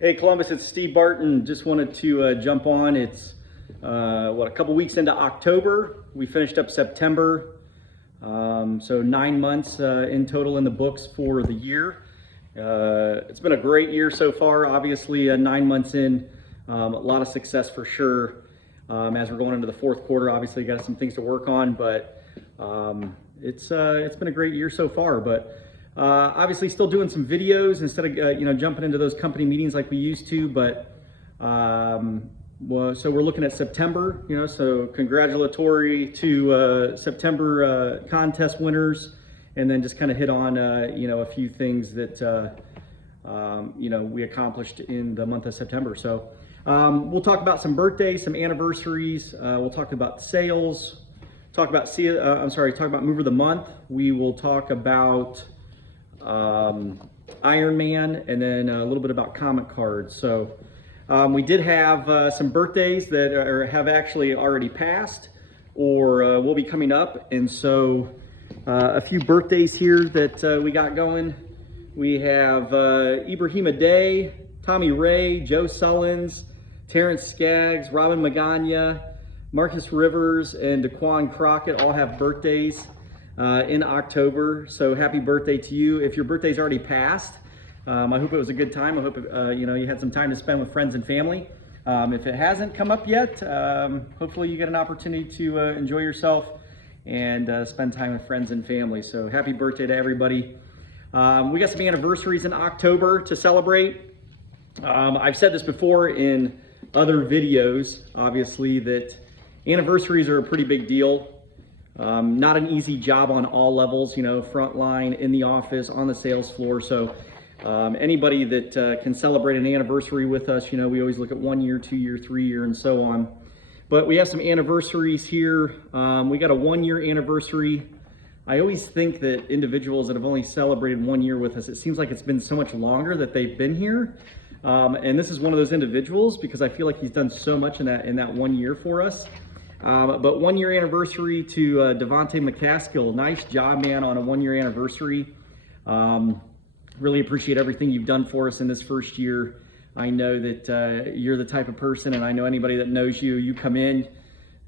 Hey Columbus, it's Steve Barton. Just wanted to jump on. It's a couple weeks into October. We finished up September, so 9 months in total in the books for the year. It's been a great year so far. Obviously, 9 months in, a lot of success for sure. As we're going into the fourth quarter, obviously got some things to work on, but it's been a great year so far. But obviously still doing some videos instead of jumping into those company meetings like we used to, but so we're looking at September, so congratulatory to September contest winners, and then just kind of hit on a few things that we accomplished in the month of September. So we'll talk about some birthdays, some anniversaries, we'll talk about sales, talk about Mover of the Month. We will talk about Iron Man, and then a little bit about comic cards. So we did have some birthdays that have actually already passed or will be coming up, and so a few birthdays here that we got going. We have Ibrahim Day, Tommy Ray, Joe Sullins, Terrence Skaggs, Robin Magana, Marcus Rivers, and Daquan Crockett all have birthdays in October, so happy birthday to you. If your birthday's already passed, I hope it was a good time. I hope you had some time to spend with friends and family. If it hasn't come up yet, hopefully you get an opportunity to enjoy yourself and spend time with friends and family. So happy birthday to everybody. We got some anniversaries in October to celebrate. I've said this before in other videos, obviously, that anniversaries are a pretty big deal. Not an easy job on all levels, front line, in the office, on the sales floor. So anybody that can celebrate an anniversary with us, we always look at 1 year, 2 year, 3 year, and so on. But we have some anniversaries here. We got a 1 year anniversary. I always think that individuals that have only celebrated 1 year with us, it seems like it's been so much longer that they've been here. And this is one of those individuals because I feel like he's done so much in that 1 year for us. But 1 year anniversary to Devontae McCaskill. Nice job, man, on a 1 year anniversary. Really appreciate everything you've done for us in this first year. I know that you're the type of person, and I know anybody that knows you, you come in,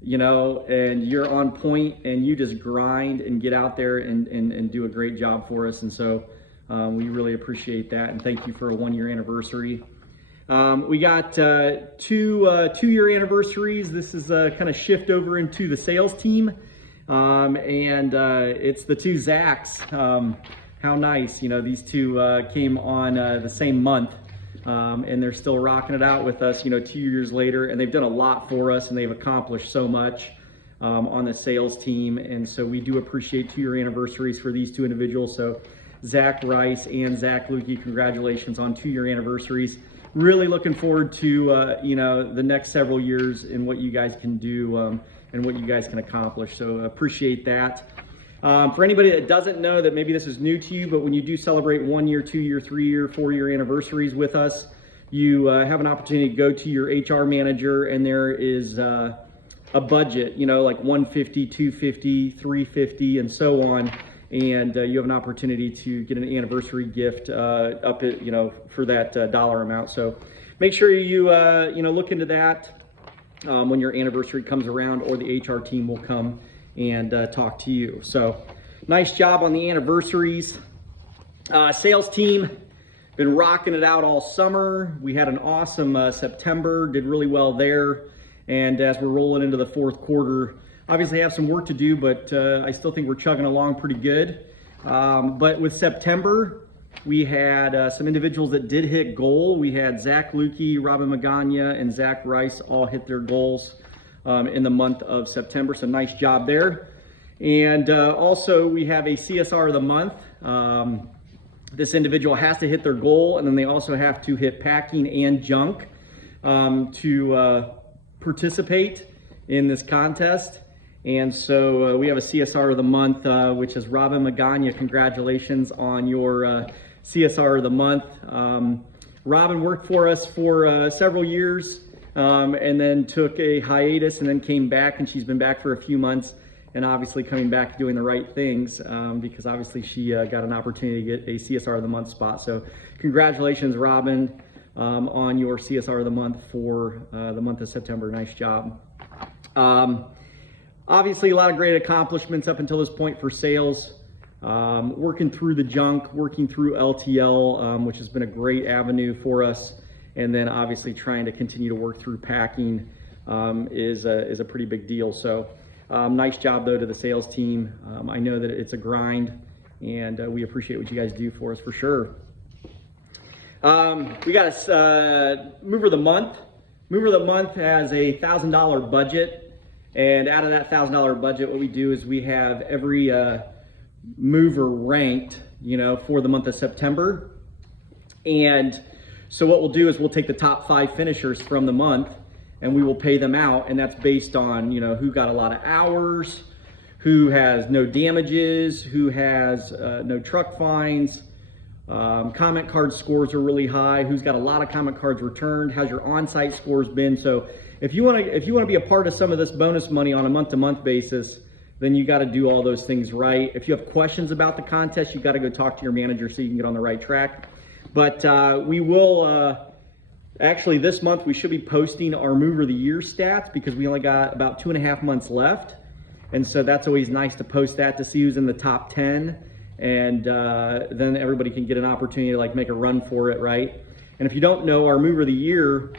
and you're on point, and you just grind and get out there and do a great job for us. And so we really appreciate that, and thank you for a 1 year anniversary. We got two year anniversaries. This is kind of shift over into the sales team, and it's the two Zachs. How nice, these two came on the same month, and they're still rocking it out with us, 2 years later, and they've done a lot for us, and they've accomplished so much on the sales team. And so we do appreciate 2 year anniversaries for these two individuals. So Zach Rice and Zach Lukey, congratulations on 2 year anniversaries. Really looking forward to the next several years and what you guys can do and what you guys can accomplish. So appreciate that. For anybody that doesn't know, that maybe this is new to you, but when you do celebrate 1 year, 2 year, 3 year, 4 year anniversaries with us, you have an opportunity to go to your HR manager, and there is a budget, like 150, 250, 350, and so on. And you have an opportunity to get an anniversary gift up at, for that dollar amount. So make sure you look into that when your anniversary comes around, or the HR team will come and talk to you. So nice job on the anniversaries. Sales team, been rocking it out all summer. We had an awesome September, did really well there. And as we're rolling into the fourth quarter, obviously have some work to do, but I still think we're chugging along pretty good. But with September, we had some individuals that did hit goal. We had Zach Lukey, Robin Magana, and Zach Rice all hit their goals in the month of September. So nice job there. And also we have a CSR of the month. This individual has to hit their goal, and then they also have to hit packing and junk to participate in this contest. And so we have a CSR of the month, which is Robin Magana. Congratulations on your CSR of the month. Robin worked for us for several years, and then took a hiatus and then came back, and she's been back for a few months, and obviously coming back doing the right things, because obviously she got an opportunity to get a CSR of the month spot. So congratulations, Robin. on your CSR of the month for the month of September. Nice job. Obviously, a lot of great accomplishments up until this point for sales. Working through the junk, working through LTL, which has been a great avenue for us. And then obviously trying to continue to work through packing is a pretty big deal. So nice job though to the sales team. I know that it's a grind, and we appreciate what you guys do for us for sure. We got a mover of the month. Mover of the month has a $1,000 budget. And out of that $1,000 budget, what we do is we have every mover ranked, for the month of September. And so what we'll do is we'll take the top 5 finishers from the month and we will pay them out. And that's based on, who got a lot of hours, who has no damages, who has no truck fines. Comment card scores are really high. Who's got a lot of comment cards returned? How's your on-site scores been? So if you want to be a part of some of this bonus money on a month-to-month basis, then you got to do all those things right. If you have questions about the contest, you got to go talk to your manager so you can get on the right track. But we will actually this month we should be posting our Mover of the Year stats because we only got about 2.5 months left, and so that's always nice to post that to see who's in the top 10, and then everybody can get an opportunity to make a run for it, right? And if you don't know, our Mover of the Year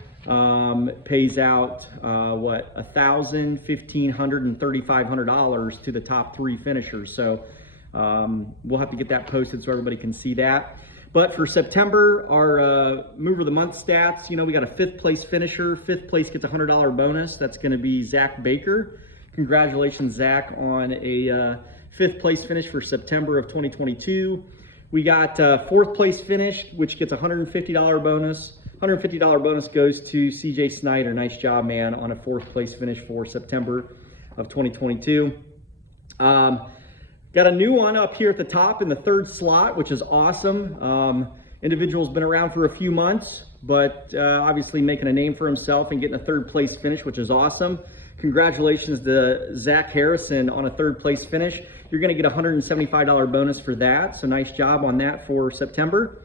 pays out $1,000, $1,500, and $3,500 to the top 3 finishers. So we'll have to get that posted so everybody can see that. But for September, our Mover of the Month stats, we got a 5th place finisher. 5th place gets a $100 bonus. That's going to be Zach Baker. Congratulations, Zach, on a 5th place finish for September of 2022. We got 4th place finish, which gets a $150 bonus. $150 bonus goes to CJ Snyder. Nice job, man, on a 4th place finish for September of 2022. Got a new one up here at the top in the 3rd slot, which is awesome. Individual's been around for a few months, but obviously making a name for himself and getting a 3rd place finish, which is awesome. Congratulations to Zach Harrison on a 3rd place finish. You're going to get a $175 bonus for that, so nice job on that for September.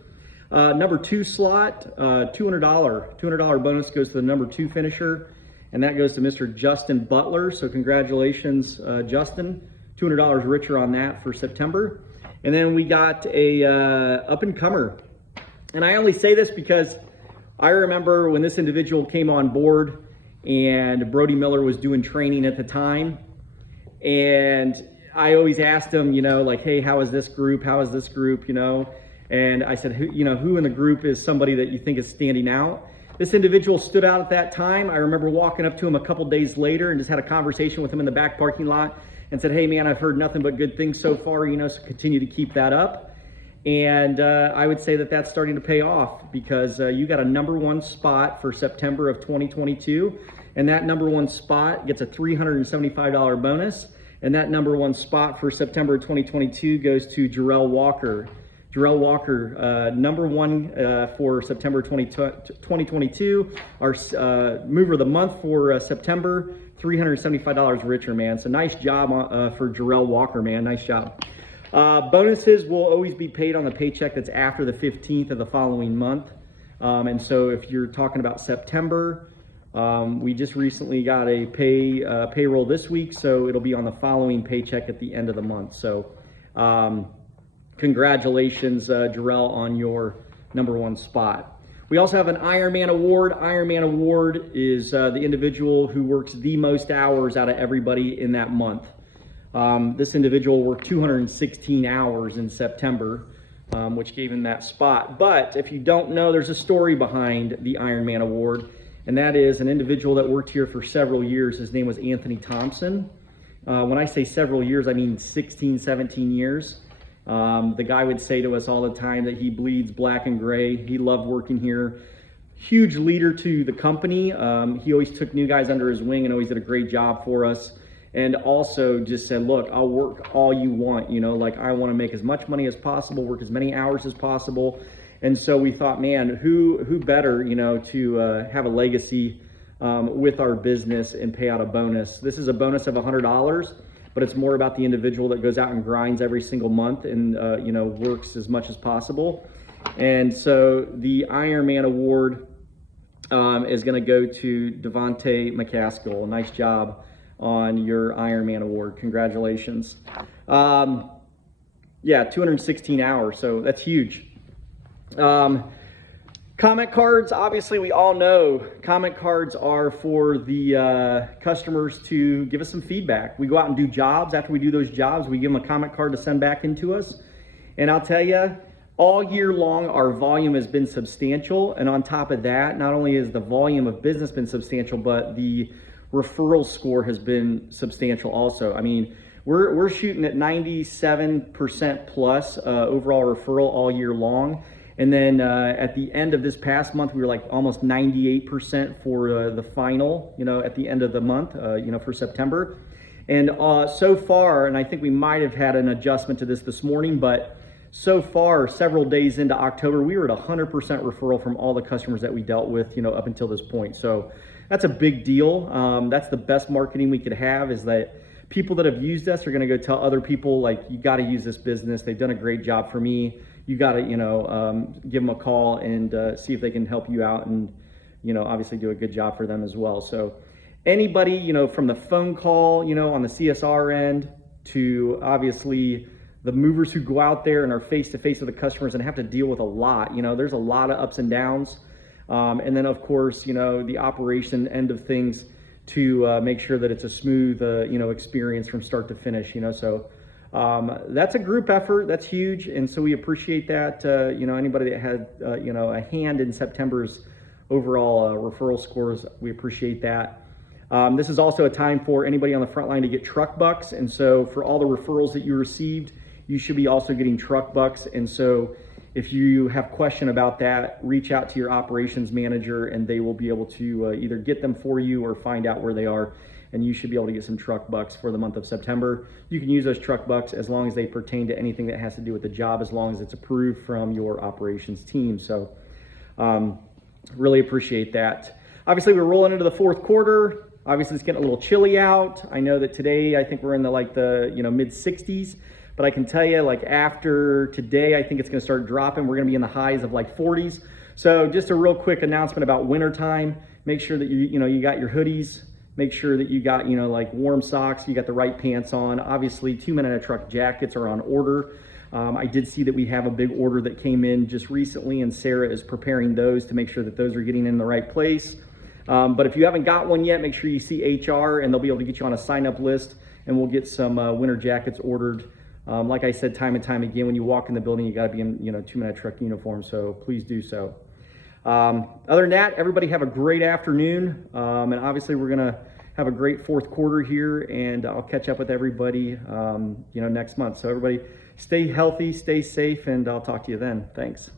Number 2 slot, $200 bonus goes to the number 2 finisher, and that goes to Mr. Justin Butler. So congratulations, Justin. $200 richer on that for September. And then we got a up-and-comer. And I only say this because I remember when this individual came on board and Brody Miller was doing training at the time. And I always asked him, hey, how is this group? How is this group, And I said, who in the group is somebody that you think is standing out? This individual stood out at that time. I remember walking up to him a couple days later and just had a conversation with him in the back parking lot and said, hey man, I've heard nothing but good things so far, so continue to keep that up. And I would say that that's starting to pay off because you got a number 1 spot for September of 2022. And that number 1 spot gets a $375 bonus. And that number 1 spot for September 2022 goes to Jarrell Walker. Jarrell Walker, number 1 for September 2022. Our Mover of the Month for September, $375 richer, man. So nice job for Jarrell Walker, man. Nice job. Bonuses will always be paid on the paycheck that's after the 15th of the following month. And so if you're talking about September, we just recently got a payroll this week, so it'll be on the following paycheck at the end of the month. So congratulations, Jarrell, on your number 1 spot. We also have an Ironman Award. Ironman Award is the individual who works the most hours out of everybody in that month. This individual worked 216 hours in September, which gave him that spot. But if you don't know, there's a story behind the Ironman Award, and that is an individual that worked here for several years. His name was Anthony Thompson. When I say several years, I mean 16, 17 years. The guy would say to us all the time that he bleeds black and gray. He loved working here. Huge leader to the company. He always took new guys under his wing and always did a great job for us. And also just said, look, I'll work all you want, I want to make as much money as possible, work as many hours as possible. And so we thought, man, who better, to have a legacy with our business and pay out a bonus. This is a bonus of $100. But it's more about the individual that goes out and grinds every single month and works as much as possible. And so the Ironman Award is going to go to Devontae McCaskill. Nice job on your Ironman award. Congratulations. Yeah, 216 hours, so that's huge. Comment cards, obviously we all know comment cards are for the customers to give us some feedback. We go out and do jobs. After we do those jobs, we give them a comment card to send back into us. And I'll tell you, all year long, our volume has been substantial. And on top of that, not only has the volume of business been substantial, but the referral score has been substantial also. I mean, we're shooting at 97% plus overall referral all year long. And then at the end of this past month, we were like almost 98% for the final, at the end of the month, for September. And so far, and I think we might have had an adjustment to this morning, but so far, several days into October, we were at 100% referral from all the customers that we dealt with, up until this point. So that's a big deal. That's the best marketing we could have, is that people that have used us are going to go tell other people, like, you got to use this business. They've done a great job for me. You got to, give them a call and see if they can help you out, and, obviously do a good job for them as well. So anybody, from the phone call, on the CSR end, to obviously the movers who go out there and are face-to-face with the customers and have to deal with a lot, there's a lot of ups and downs. And then of course, the operation end of things to make sure that it's a smooth, experience from start to finish, so that's a group effort. That's huge. And so we appreciate that. Anybody that had, a hand in September's overall referral scores, we appreciate that. This is also a time for anybody on the front line to get truck bucks. And so for all the referrals that you received, you should be also getting truck bucks. And so if you have a question about that, reach out to your operations manager and they will be able to either get them for you or find out where they are. And you should be able to get some truck bucks for the month of September. You can use those truck bucks as long as they pertain to anything that has to do with the job, as long as it's approved from your operations team. So really appreciate that. Obviously, we're rolling into the fourth quarter. Obviously, it's getting a little chilly out. I know that today, I think we're in the mid 60s. But I can tell you, after today, I think it's going to start dropping. We're going to be in the highs of 40s. So just a real quick announcement about wintertime. Make sure that you got your hoodies. Make sure that you got, warm socks. You got the right pants on. Obviously, 2 Men in a Truck jackets are on order. I did see that we have a big order that came in just recently, and Sarah is preparing those to make sure that those are getting in the right place. But if you haven't got one yet, make sure you see HR, and they'll be able to get you on a sign-up list, and we'll get some winter jackets ordered. Like I said, time and time again, when you walk in the building, you got to be in, 2 Men in a Truck uniform. So please do so. Other than that, everybody have a great afternoon. And obviously we're going to have a great fourth quarter here, and I'll catch up with everybody, next month. So everybody stay healthy, stay safe, and I'll talk to you then. Thanks.